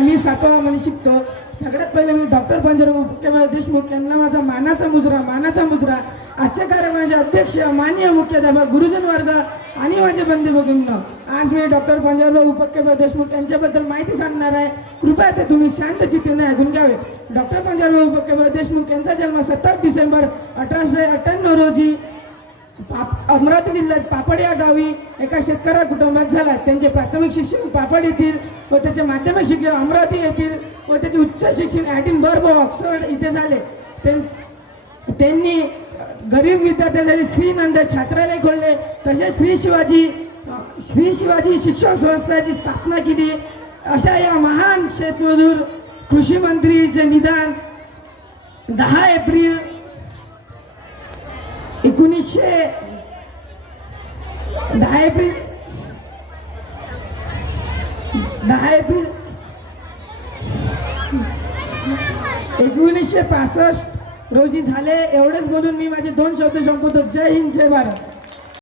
मी सातवामध्ये शिकतो. सगळ्यात पहिले मी डॉक्टर पंजाब मुख्यमंत्री देशमुख यांना माझा मानाचा मुजरा मानाचा मुजरा. आजच्या कार्यक्रमाचे अध्यक्ष माननीय मुख्याध्यापक गुरुजन वर्ग आणि माझे बंधू भगिनी आज मी डॉक्टर पंजाबराव उपकेबा देशमुख यांच्याबद्दल माहिती सांगणार आहे. कृपया ते तुम्ही शांत चित्तीने ऐकून घ्यावे. डॉक्टर पंजाबराव उपकेबा देशमुख यांचा जन्म सत्तावीस डिसेंबर अठराशे अठ्ठ्याण्णव रोजी अमरावती जिल्ह्यात पापड या गावी एका शेतकऱ्या कुटुंबात झाला. त्यांचे प्राथमिक शिक्षण पापड येथील व त्याचे माध्यमिक शिक्षण अमरावती येथील व त्याचे उच्च शिक्षण ॲडिनबर्ग व ऑक्सफर्ड इथे झाले. त्यां- त्यांनी गरीब विद्यार्थ्यांसाठी श्रीनंद छात्रालय खोलले. तसेच श्री शिवाजी श्री शिवाजी शिक्षण संस्थेची स्थापना केली. अशा या महान शेतमजूर कृषी मंत्रीचे निदान दहा एप्रिल एकोणीसशे दहा एप्रिल दहा एप्रिल एकोणीसशे पासष्ट रोजी झाले. एवढेच बोलून मी माझे दोन शब्द संपवतो. जय हिंद जय भारत.